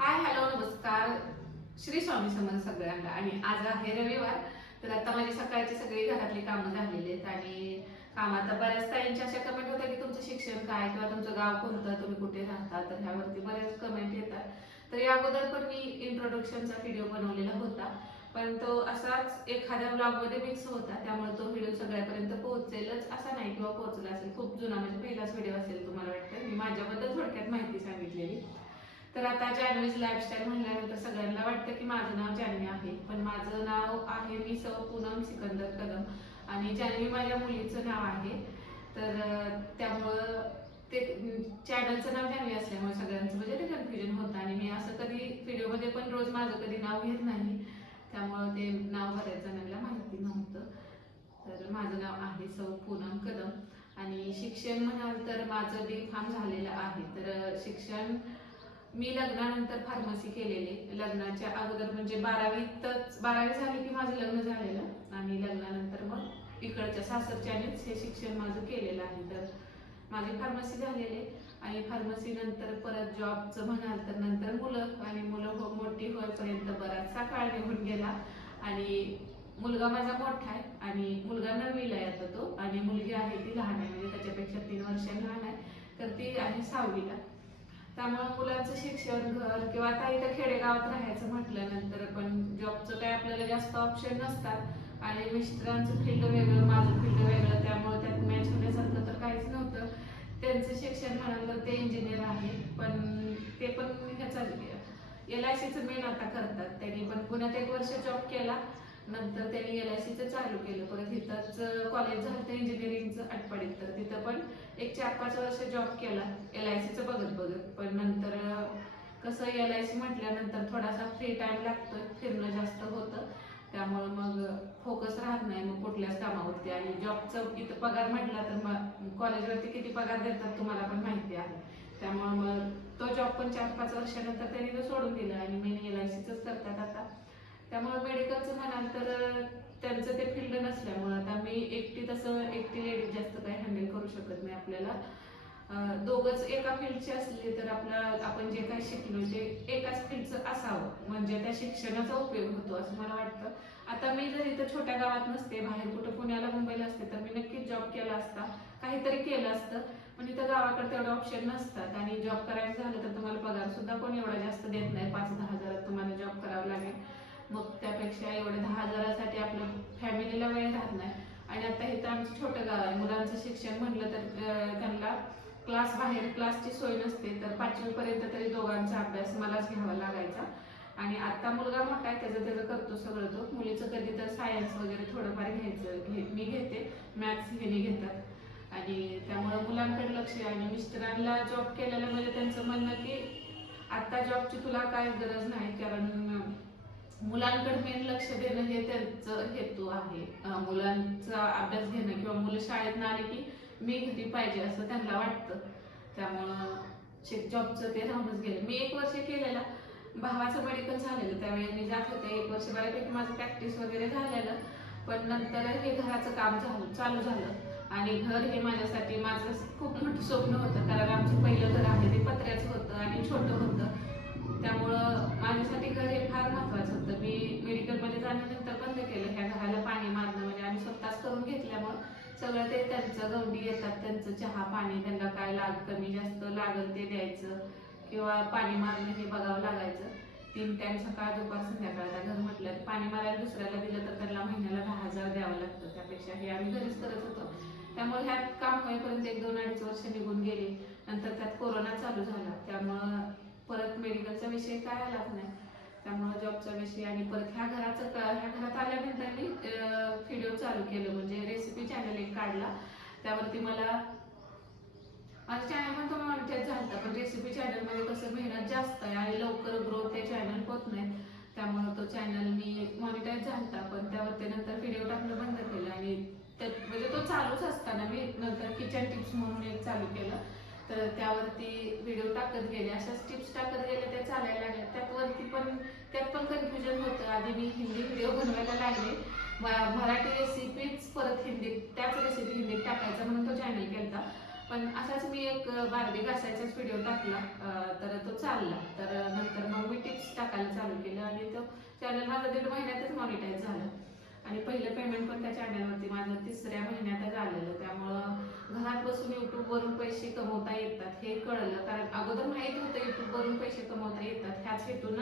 Hi hello नमस्कार. श्री स्वामी समर्थ सगळ्यांना. आणि आज आहे रविवार तर आता माझी सकाळची सगळी घरातली कामं झालेली आहेत आणि काम आता बऱ्याच ताईंच्या अशा कमेंट होत्या की तुमचं शिक्षण काय किंवा तुमचं गाव कोणतं तुम्ही कुठे राहता तर ह्यावरती बऱ्याच कमेंट येतात. तर या अगोदर पण मी इंट्रोडक्शनचा व्हिडिओ बनवलेला होता पण तो असाच एखाद्या ब्लॉगमध्ये मिक्स होता त्यामुळे तो व्हिडिओ सगळ्यापर्यंत पोहोचेलच असा नाही किंवा पोहोचला असेल. खूप जुना म्हणजे पहिलाच व्हिडिओ असेल तुम्हाला वाटतं. मी माझ्याबद्दल थोडक्यात माहिती सांगितलेली. तर आता जॅनवीज लाईफस्टाईल म्हणल्यानंतर सगळ्यांना वाटतं की माझं नाव जान्हवी आहे. पण माझं नाव आहे मी सौ पूनम सिकंदर कदम. आणि जान्हवी माझ्या मुलीचं नाव आहे. तर त्यामुळं ते चॅनलचं नाव जान्हवी असल्यामुळे सगळ्यांचं म्हणजे ते कन्फ्युजन होतं. आणि मी असं कधी व्हिडिओमध्ये पण रोज माझं कधी नाव घेत नाही. त्यामुळं ते नाव बऱ्याच जणांना माहिती नव्हतं. तर माझं नाव आहे सौ पूनम कदम. आणि शिक्षण म्हणाल तर माझं बी फार्म झालेलं आहे. तर शिक्षण मी लग्नानंतर फार्मसी केलेली. लग्नाच्या अगोदर म्हणजे बारावीतच बारावी झाली की माझं लग्न झालेलं आणि लग्नानंतर मग इकडच्या सासरच्यानेच हे शिक्षण माझं केलेलं आहे. तर माझी फार्मसी झालेली आणि फार्मसी नंतर परत जॉबचं म्हणाल तर नंतर मुलं आणि मुलं हो मोठी होईपर्यंत बराचसा काळ निघून गेला आणि मुलगा माझा मोठा आहे आणि मुलगा नववीला आहे आता तो आणि मुलगी आहे ती लहान आहे. म्हणजे त्याच्यापेक्षा तीन वर्ष लहान आहे. तर ती आहे सहावीला. त्यामुळे मुलांचं शिक्षण घर किंवा आता इथं खेडेगावात राहायचं म्हटल्यानंतर पण जॉबचं काय आपल्याला जास्त ऑप्शन नसतात. आणि मिस्टरांचं फील्ड वेगळं माझं फील्ड वेगळं त्यामुळे त्यात मॅच होण्यासारखं तर काहीच नव्हतं. त्यांचं शिक्षण म्हणाल तर ते इंजिनियर आहे पण ते पण ह्याचा एल आय सीचं मेन आता करतात. त्यांनी पण पुण्यात एक वर्ष जॉब केला. नंतर त्यांनी एल आय सीचं चालू केलं. परत इथंच कॉलेज झालं तर इंजिनिअरिंगचं आटपाडीत तर तिथं पण एक चार पाच वर्ष जॉब केला. एल आय सीचं बघत बघत. पण नंतर कसं एल आय सी म्हटल्यानंतर थोडासा फ्री टाइम लागतोय. फिरणं जास्त होतं. त्यामुळं मग फोकस राहत नाही. मग कुठल्याच कामावरती. आणि जॉबचं इथं पगार म्हटला तर मग कॉलेजवरती किती पगार देतात तुम्हाला पण माहिती आहे. त्यामुळं मग तो जॉब पण चार पाच वर्षानंतर त्यांनी तो सोडून दिला. आणि मी एल आय सीचंच करतात आता. त्यामुळे मेडिकलचं म्हणाल तर त्यांचं ते फील्ड नसल्यामुळं आता मी एकटी तसं एकटी लेडीज जास्त काही हँडल करू शकत नाही आपल्याला. दोघंच एका फील्डचे असले तर आपलं आपण जे काही शिकलो ते एकाच फील्डचं असावं. म्हणजे त्या शिक्षणाचा उपयोग होतो असं मला वाटतं. आता मी जर इथं छोट्या गावात नसते बाहेर कुठं पुण्याला मुंबईला असते तर मी नक्कीच जॉब केला असता. काहीतरी केलं असतं पण इथं गावाकडे तेवढे ऑप्शन नसतात. आणि जॉब करायचं झालं तर तुम्हाला पगार सुद्धा कोण एवढा जास्त देत नाही. पाच दहा हजारात तुम्हाला जॉब करावा लागेल. मग त्यापेक्षा एवढे दहा हजारासाठी आपल्या फॅमिलीला वेळ राहत नाही. आणि आता हे तर आमचं छोटं गाव आहे. मुलांचं शिक्षण म्हटलं तर त्यांना क्लास बाहेर क्लासची सोय नसते. तर पाचवीपर्यंत तरी दोघांचा अभ्यास मलाच घ्यावा लागायचा. आणि आता मुलगा मोठा आहे. त्याचं त्याचं करतो सगळं तो. मुलीचं कधी तर सायन्स वगैरे थोडंफार घ्यायचं. घे मी घेते. मॅथ्स हेने घेतात. आणि त्यामुळं मुलांकडे लक्ष आहे. आणि मिस्टरांना जॉब केलेलं म्हणजे त्यांचं म्हणणं की आत्ता जॉबची तुला काय गरज नाही. कारण मुलांकडे मेन लक्ष देणं हे त्यांचं हेतू आहे. मुलांचा अभ्यास घेणं किंवा मुलं शाळेत आले की मी घरी पाहिजे असं त्यांना वाटतं. त्यामुळं शेत जॉबचं ते राहूनच गेलं. मी एक वर्ष केलेला. भावाचं मेडिकल झालेलं. त्यावेळी मी जात होते. एक वर्ष बऱ्यापैकी माझं प्रॅक्टिस वगैरे झालेलं. पण नंतर हे घराचं काम झालं चालू झालं. आणि घर हे माझ्यासाठी माझं खूप मोठं स्वप्न होतं. कारण आमचं पहिलं घर आहे ते पत्र्याचं होतं आणि छोटं होतं. त्यामुळं माझ्यासाठी घर हे फार महत्वाचं होतं. मी मेडिकलमध्ये जाण्यानंतर बंद केलं. ह्या घराला पाणी मारणं म्हणजे आम्ही स्वतःच करून घेतल्यामुळं सगळं ते त्यांचं गवंडी येतात त्यांचं चहा पाणी त्यांना काय लाग कमी जास्त लागल ते द्यायचं किंवा पाणी मारणं हे बघावं लागायचं. तीन टाईम सकाळ दुपार संध्याकाळ घर म्हटलं. पाणी मारायला दुसऱ्याला दिलं तर त्यांना महिन्याला दहा हजार द्यावं लागतं. त्यापेक्षा हे आम्ही घरीच करत होतो. त्यामुळे ह्यात काम होईपर्यंत एक दोन अडीच वर्ष निघून गेले. नंतर त्यात कोरोना चालू झाला. त्यामुळं परत मेडिकलचा विषय काय आलाच नाही त्यामुळे जॉबचा विषय आणि परत ह्या घराचं ह्या घरात आल्यानंतर मी व्हिडिओ चालू केलं. म्हणजे रेसिपी चॅनल एक काढला. त्यावरती मला माझं चॅनल पण तुम्ही मॉनिटाईज झालं पण रेसिपी चॅनलमध्ये कसं मेहनत जास्त आहे आणि लवकर ग्रोथ ते चॅनल होत नाही. त्यामुळे तो चॅनल मी मॉनिटाईज झालता. पण त्यावरती नंतर व्हिडिओ टाकणं बंद केलं आणि म्हणजे तो चालूच असताना मी नंतर किचन टिप्स म्हणून एक चालू केलं. तर त्यावरती व्हिडिओ टाकत गेले. अशाच टिप्स टाकत गेले त्या चालायला लागल्या. त्यातवरती पण त्यात पण कन्फ्युजन होतं. आधी मी हिंदी व्हिडिओ बनवायला लागले. म- मराठी रेसिपीच परत हिंदीत त्याच रेसिपी हिंदीत टाकायचा म्हणून तो चॅनल केला पण असाच मी एक बारडी घासायचाच व्हिडिओ टाकला. तर तो चालला. तर नंतर मग मी टिप्स टाकायला चालू केलं आणि तो चॅनल माझा दीड महिन्यातच मॉनिटाईज झालं. आणि पहिलं पेमेंट पण त्या चॅनलवरती माझं तिसऱ्या महिन्यातच आलेलं. त्यामुळं घरात बसून यूट्यूबवरून पैसे कमवता येतात हे कळलं. कारण अगोदर माहीत होतं यूट्यूबवरून पैसे कमवता येतात. ह्याच हेतून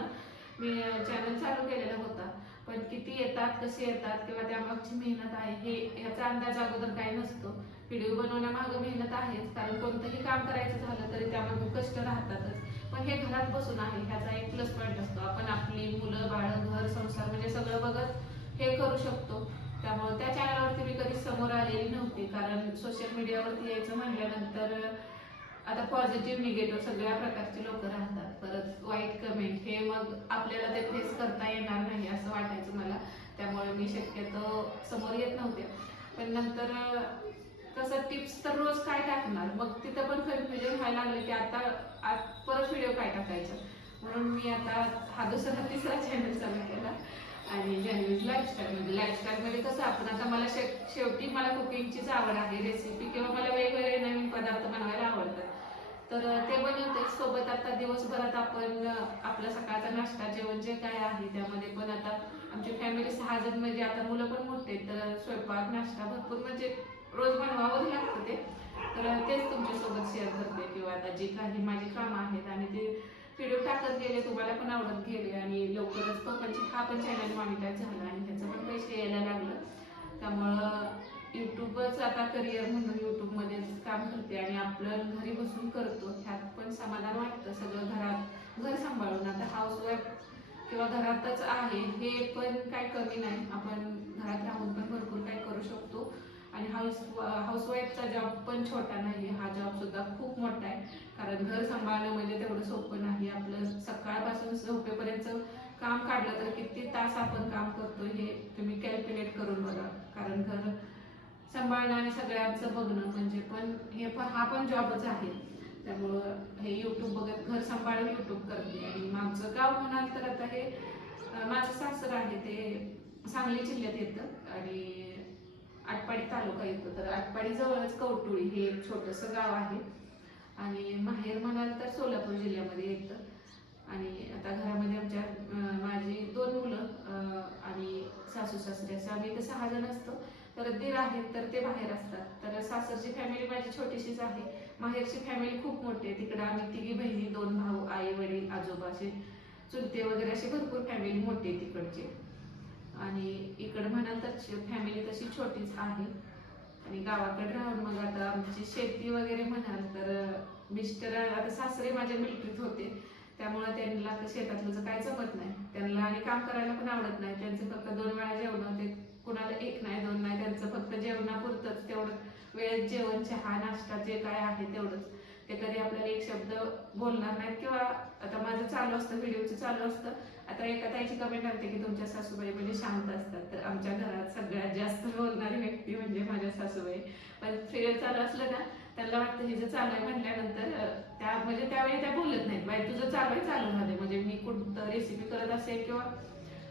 मी चॅनल चालू केलेला होता. पण किती येतात कसे येतात किंवा त्यामागची मेहनत आहे हे ह्याचा अंदाज अगोदर काही नसतो. व्हिडिओ बनवण्यामागं मेहनत आहेच. कारण कोणतंही काम करायचं झालं तरी त्यामागे कष्ट राहतातच. पण हे घरात बसून आहे. ह्याचा एक प्लस पॉईंट असतो. आपण आपली मुलं बाळ घर संसार म्हणजे सगळं बघत हे करू शकतो. त्यामुळे त्या चॅनलवरती मी कधी समोर आलेली नव्हती. कारण सोशल मीडियावरती यायचं म्हटल्यानंतर आता पॉझिटिव्ह निगेटिव्ह सगळ्या प्रकारचे लोक राहतात. परत वाईट कमेंट हे मग आपल्याला ते फेस करता येणार नाही असं वाटायचं मला. त्यामुळे मी शक्यतो समोर येत नव्हते. पण नंतर कसं टिप्स तर रोज काय टाकणार? मग तिथं पण कन्फ्युजन व्हायला लागलं की आता आज परत व्हिडिओ काय टाकायचा? म्हणून मी आता हा दुसरा तिसरा चॅनल चालू केला. आणि जान्हवीज लाईफस्टाईल म्हणजे लाईफस्टाईलमध्ये कसं आपण आता मला शे शेवटी मला कुकिंगचीच आवड आहे रेसिपी किंवा मला वेगवेगळे नवीन पदार्थ बनवायला आवडतात. तर ते बनवते. सोबत आता दिवसभरात आपण आपला सकाळचा नाश्ता जेवण जे काय आहे त्यामध्ये पण आता आमची फॅमिली सहा जण म्हणजे आता मुलं पण मोठे तर स्वयंपाक नाश्ता भरपूर म्हणजे रोज बनवावंच लागतं ते. तर तेच तुमच्यासोबत शेअर करते किंवा आता जी काही माझी कामं आहेत आणि ते व्हिडिओ टाकत गेले तुम्हाला पण आवडत गेले आणि लवकरच तो पण हा पण चॅनल मॉनिटाईज झाला आणि त्याचं पण पैसे यायला लागलं. त्यामुळं यूट्यूबच आता करिअर म्हणून यूट्यूबमध्येच काम करते आणि आपलं घरी बसून करतो. ह्यात पण समाधान वाटतं सगळं घरात घर सांभाळून. आता हाऊसवाईफ किंवा घरातच आहे हे पण काय कमी नाही. आपण घरात राहून पण भरपूर काय करू शकतो आणि हाऊस हाऊसवाईफचा जॉब पण छोटा नाही हा जॉब सुद्धा खूप मोठा आहे. कारण घर सांभाळणं म्हणजे तेवढं सोपं नाही. आपलं सकाळपासून झोपेपर्यंत काम काढलं तर किती तास आपण काम करतो हे तुम्ही कॅल्क्युलेट करून बघा. कारण घर सांभाळणं आणि सगळ्यांचं बघणं म्हणजे पण हे पण हा पण जॉबच आहे. त्यामुळं हे यूट्यूब बघत घर सांभाळून यूट्यूब करते. आणि माझं गाव म्हणाल तर आता हे माझं सासर आहे ते सांगली जिल्ह्यात येतं. आणि आटपाडी तालुका येतो. तर आटपाडी जवळच कवटुळी हे एक छोटंसं गाव आहे. आणि माहेर म्हणाल तर सोलापूर जिल्ह्यामध्ये येतं. आणि आता घरामध्ये आमच्या माझी दोन मुलं आणि सासू सासरे असं आम्ही इथं सहा जण असतो. तर दीर आहेत तर ते बाहेर असतात. तर सासरची फॅमिली माझी छोटीशीच आहे. माहेरची फॅमिली खूप मोठी आहे. तिकडं आम्ही तिघी बहिणी दोन भाऊ आई वडील आजोबा असे चुलते वगैरे अशी भरपूर फॅमिली मोठी आहे तिकडची. आणि इकडं म्हणाल तर फॅमिली तशी छोटीच आहे. आणि गावाकडे राहून मग आता आमची शेती वगैरे म्हणाल तर मिस्टर आता सासरे माझ्या मिलिटरीत होते. त्यामुळे त्यांना शेतातलं काय जमत नाही. त्यांना आणि काम करायला पण आवडत नाही. त्यांचं फक्त दोन वेळा जेवण होते. कुणाला एक नाही दोन नाही. त्यांचं फक्त जेवणापुरतंच. तेवढं वेळेत जेवण चहा नाश्ता जे काय आहे तेवढंच. ते कधी आपल्याला एक शब्द बोलणार नाहीत किंवा आता माझं चालू असतं व्हिडिओचं चालू असतं. आता एका ताईची कमेंट आलते की तुमच्या सासूबाई म्हणजे शांत असतात. तर आमच्या घरात सगळ्यात जास्त बोलणारी व्यक्ती म्हणजे माझ्या सासूबाई. पण व्हिडिओ चालू असलं ना त्यांना वाटतं हिचं चालू आहे म्हटल्यानंतर त्या म्हणजे त्यावेळी त्या बोलत नाहीत. बाई तुझं चालू आहे चालू झालंय. म्हणजे मी कोणतं रेसिपी करत असेल किंवा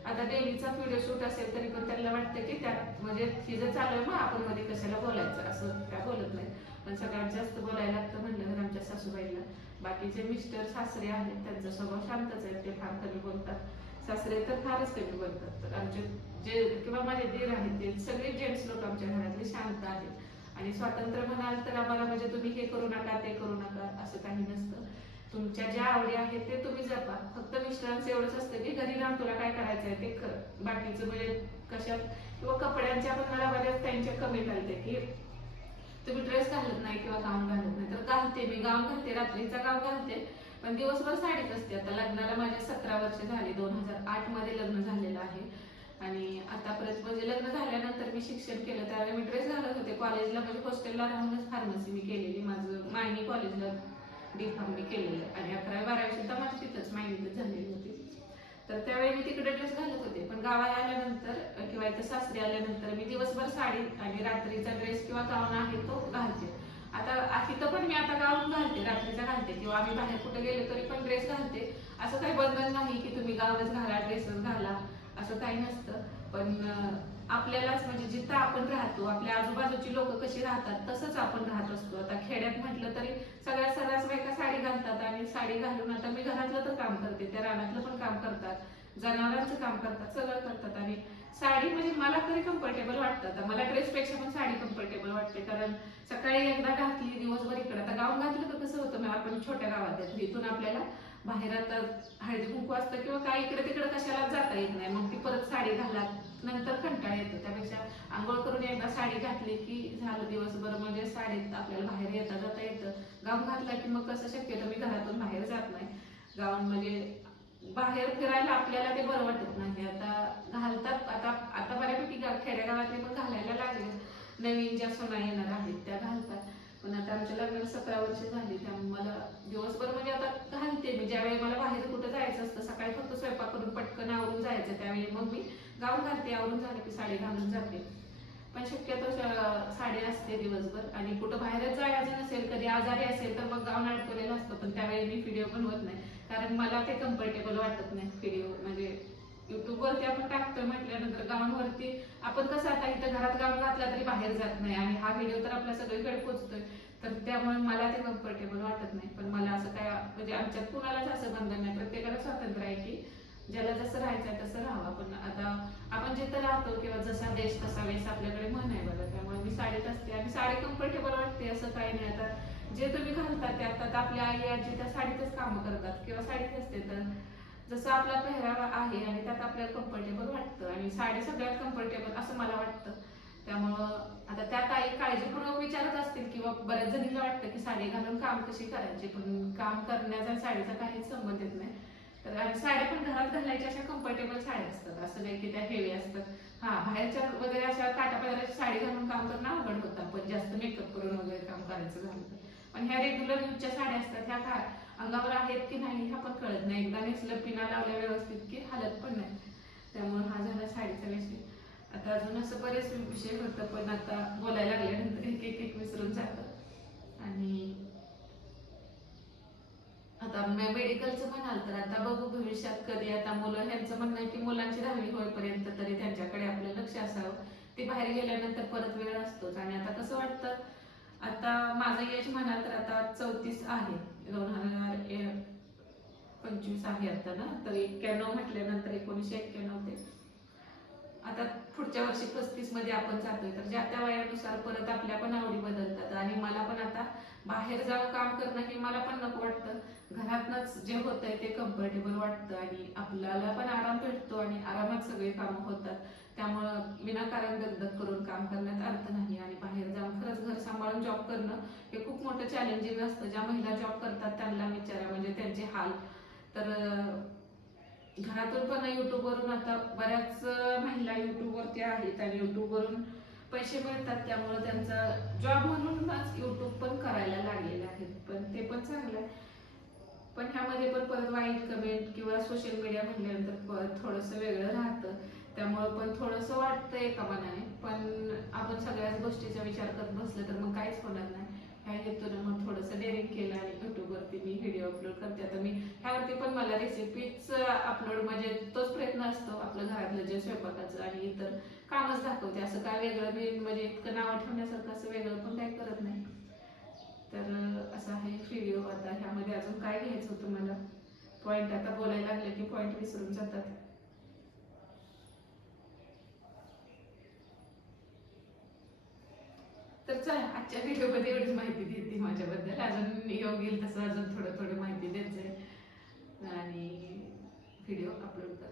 आता डेलीचा व्हिडिओ शूट असेल तरी पण त्यांना वाटतं की त्यात म्हणजे हिचं चालू आहे मग आपण मध्ये कशाला बोलायचं? असं त्या बोलत नाही पण सगळ्यात जास्त बोलायला लागतं म्हणलं आमच्या सासूबाईला बाकीचे मिस्टर सासरे आहेत त्यांचा स्वभाव शांतच आहे ते फार कमी बोलतात. सासरे तर फारच कमी बोलतात. तर आमचे जे किंवा माझे दीर आहेत ते सगळे जेंट्स लोक आमच्या घरातले शांत आहेत. आणि स्वातंत्र्य म्हणाल तर आम्हाला म्हणजे तुम्ही हे करू नका ते करू नका असं काही नसतं. तुमच्या ज्या आवडी आहेत ते तुम्ही जपा. फक्त मिस्टरांचं एवढंच असतं की घरी राहून तुला काय करायचं आहे ते कर. बाकीचं म्हणजे कशात किंवा कपड्यांच्या पण मला बऱ्याच त्यांच्या कमी घालते की तुम्ही ड्रेस घालत नाही किंवा गाऊन घालत नाही तर घालते मी. गाऊन घालते रात्रीचा गाऊन घालते. पण दिवसभर साडीच असते. आता लग्नाला माझ्या सतरा वर्ष झाली. दोन हजार आठमध्ये लग्न झालेलं आहे. आणि आतापर्यंत म्हणजे लग्न झाल्यानंतर मी शिक्षण केलं. त्यावेळी मी ड्रेस घालत होते. कॉलेजला म्हणजे हॉस्टेलला राहूनच फार्मसी मी केलेली. माझं मायनी कॉलेजला डी फार्म मी केलेलं. आणि अकरावी बारावी सुद्धा माझी तिथंच मायनीतच झालेली होती. तर त्यावेळी मी तिकडे ड्रेस घालत होते. पण गावाला आल्यानंतर किंवा इथं सासरी आल्यानंतर मी दिवसभर साडी आणि रात्रीचा ड्रेस किंवा गाऊन आहे तो घालते. आता तिथं पण मी आता गाऊन घालते रात्रीचा घालते. किंवा आम्ही बाहेर कुठे गेलो तरी पण ड्रेस घालते. असं काही बंधन नाही की तुम्ही गाऊनच घाला ड्रेसच घाला. असं काही नसतं. पण आपल्यालाच म्हणजे जिथं आपण राहतो आपल्या आजूबाजूची लोक कशी राहतात तसंच आपण राहत असतो. आता खेड्यात म्हटलं तरी सगळ्या सर्रास बायका साडी घालतात आणि साडी घालून आता मी घरातलं तर काम करते त्या रानातलं पण काम करतात जनावरांचं काम करतात सगळं करतात. आणि साडी म्हणजे मला तरी कम्फर्टेबल वाटतं. आता मला ड्रेसपेक्षा पण साडी कम्फर्टेबल वाटते कारण सकाळी एकदा घातली दिवसभर इकडं. आता गाव घातलं तर कसं होतं मग आपण छोट्या गावात आहे इथून आपल्याला बाहेर आता हळदी कुंकू असतं किंवा काय इकडे तिकडे कशाला जाता येत नाही. मग ती परत साडी घाला नंतर कंटाळा येतो. त्यापेक्षा आंघोळ करून एकदा साडी घातली की झालं दिवसभर म्हणजे साडीत आपल्याला बाहेर येता जाता येतं. गाऊन घातला की मग कसं शक्यतो मी घरातून बाहेर जात नाही. गाऊन म्हणजे बाहेर फिरायला आपल्याला ते बरं वाटत नाही. आता घालतात आता आता बऱ्यापैकी खेड्यागावातले पण घालायला लागले. नवीन ज्या सोना येणार आहेत त्या घालतात. पण आता आमच्या लग्नाला सतरा वर्ष झाली. त्यामुळे मला दिवसभर म्हणजे आता घालते मी. ज्यावेळी मला बाहेर कुठं जायचं असतं सकाळी फक्त स्वयंपाक करून पटकन आवरून जायचं. त्यावेळी मग मी गाऊन घालते आवरून झालं की साडी घालून जाते. पण शक्यतो साडी असते दिवसभर आणि कुठं बाहेरच जायचं नसेल कधी आजारी असेल तर मग गाऊन अडकवलेलं असतं पण त्यावेळी मी व्हिडिओ बनवत नाही. कारण मला ते कम्फर्टेबल वाटत नाही व्हिडिओ म्हणजे युट्यूबवरती आपण टाकतोय म्हटल्यानंतर गाऊनवरती आपण कसं आता इथं घरात गाऊन घातला तरी बाहेर जात नाही आणि हा व्हिडिओ तर आपल्या सगळीकडे पोहोचतोय. तर त्यामुळे मला ते कम्फर्टेबल वाटत नाही. पण मला असं काय म्हणजे आमच्यात कुणालाच असं बंधन नाही. प्रत्येकाला स्वातंत्र्य आहे की ज्याला जसं राहायचं आहे तसं राहावं. पण आता आपण जिथं राहतो किंवा जसा देश तसा वेस आपल्याकडे म्हण आहे बघा. त्यामुळे मी साडीत असते आणि साडी कम्फर्टेबल वाटते असं काही नाही. आता जे तुम्ही घालता ते आता आपल्या आई आजी त्या साडीतच कामं करतात किंवा साडीत असते. तर जसं आपला पेहरावा आहे आणि त्यात आपल्याला कम्फर्टेबल वाटतं आणि साडी सगळ्यात कम्फर्टेबल असं मला वाटतं. त्यामुळं आता त्यात आई काळजीपूर्वक विचारत असतील किंवा बऱ्याच जणीला वाटतं की साडी घालून काम कशी करायची पण काम करण्याचा साडीचा काहीच संबंध येत नाही. आणि साड्या पण घरात घालायच्या अशा कम्फर्टेबल साड्या असतात. असं नाही की त्या हेवी असतात. हा बाहेरच्या वगैरे अशा काटापदराची साडी घालून काम करणं अवघड होतं. आपण जास्त मेकअप करून वगैरे काम करायचं झालं तर. पण ह्या रेग्युलर यूजच्या साड्या असतात. ह्या काय अंगावर आहेत की नाही ह्या पण कळत नाही. एकदा नेसलं पिना लावल्या व्यवस्थित की हालत पण नाही. त्यामुळे हा झाला साडीचा विषय. आता अजून असं बरेच विषय होतं पण आता बोलायला लागल्यानंतर एक एक एक विसरून जातं. आणि आता मेडिकलचं म्हणाल तर आता बघू भविष्यात कधी आता मुलं ह्यांचं म्हणणं आहे की मुलांची दहावी होईपर्यंत तरी त्यांच्याकडे आपलं लक्ष असावं. ते बाहेर गेल्यानंतर परत वेळ असतोच. आणि आता कसं वाटतं? आता माझं एज म्हणाल तर आता चौतीस आहे. दोन हजार पंचवीस आहे आता ना? तर एक्क्याण्णव म्हटल्यानंतर एकोणीसशे एक्क्याण्णव ते. आता पुढच्या वर्षी पस्तीसमध्ये आपण जातोय. तर ज्या त्या वयानुसार परत आपल्या पण आवडी बदलतात. आणि मला पण आता बाहेर जाऊन काम करणं हे मला पण नको वाटतं. घरातनच जे होतंय ते कम्फर्टेबल वाटतं आणि आपल्याला पण आराम भेटतो आणि आरामात सगळे कामं होतात. त्यामुळं विनाकारण दगदग करून काम करण्यात अर्थ नाही आणि बाहेर जाऊन खरंच घर सांभाळून जॉब करणं हे खूप मोठं चॅलेंजिंग असतं. ज्या महिला जॉब करतात त्यांना विचारा म्हणजे त्यांचे हाल. तर घरातून पण युट्यूबवरून आता बऱ्याच महिला युट्यूबवरती आहेत आणि युट्यूबवरून पैसे मिळतात. त्यामुळे त्यांचा जॉब म्हणूनच युट्यूब पण करायला लागलेले आहेत पण ते पण चांगलं आहे पण ह्यामध्ये पण परत वाईट कमेंट किंवा सोशल मीडिया म्हटल्यानंतर परत थोडंसं वेगळं राहतं. त्यामुळं पण थोडंसं वाटतं एका मनाने. पण आपण सगळ्याच गोष्टीचा विचार करत बसलं तर मग काहीच होणार नाही. ह्या हेतून मग थोडंसं डेअरिंग केलं आणि युट्यूबवरती मी व्हिडिओ अपलोड करते. आता मी ह्यावरती पण मला रेसिपीच अपलोड म्हणजे तोच प्रयत्न असतो. आपलं घरातलं जे स्वयंपाकाचं आणि इतर कामच दाखवते. असं काय वेगळं मी म्हणजे इतकं नाव ठेवण्यासारखं असं वेगळं पण काही करत नाही. तर असं असा आहे व्हिडिओ आता. ह्यामध्ये अजून काय घ्यायचं होतं मला? पॉईंट आता बोलायला लागले की पॉईंट विसरून जातात. तर चला आजच्या व्हिडिओमध्ये एवढीच माहिती देते माझ्याबद्दल. अजून योग येईल तसं अजून थोडं थोडं माहिती द्यायचं आहे आणि व्हिडिओ अपलोड करते